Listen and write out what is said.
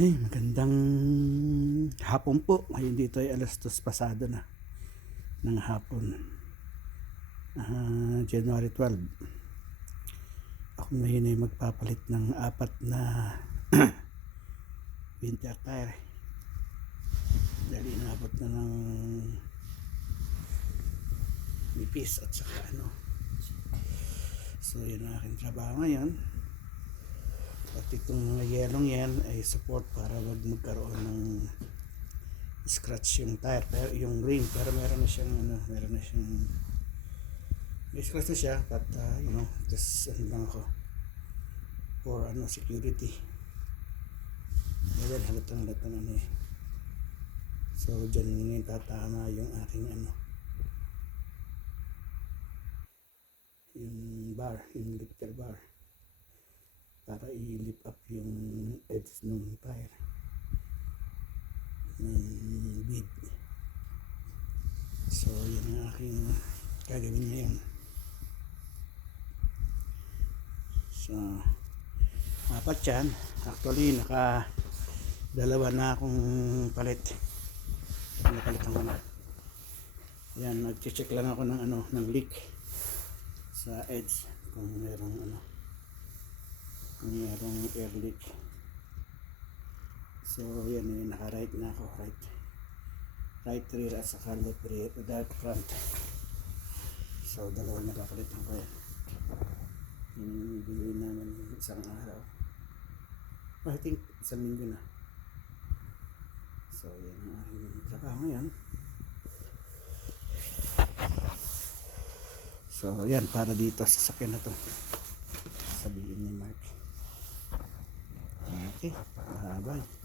Ay, magandang hapon po. Ngayon dito ay alas 2 pasado na ng hapon. January 12. Ako ngayon ay magpapalit ng 4 na winter tire. Dahil inabot na ng nipis at saka ano. So yun ang aking trabaho ngayon. At itong mga yelong yan ay support para wag magkaroon ng scratch yung tire, pero yung rim, pero meron na siyang may scratch na siya, but just ano lang ako for security. Dahil halatang so dyan ngayon tatama yung aking yung bar, yung lifter bar, para i-lift up yung edge ng tire ng bid. So yun ang aking gagawin ngayon. So 4 yan. Actually naka dalawa na akong palit. Napalitan ko na. Yan, nag-check lang ako ng leak sa edge kung merong air leak. So yan, naka-right na ako, right rear at saka left rear, left front. So dalawa na papalitan ko yan. Yung bigay namin isang araw, I think isang linggo na. So yan ang aking trabaho ngayon. So yan, para dito sa sasakyan na to, sabihin ni Mark. Okay, bye-bye.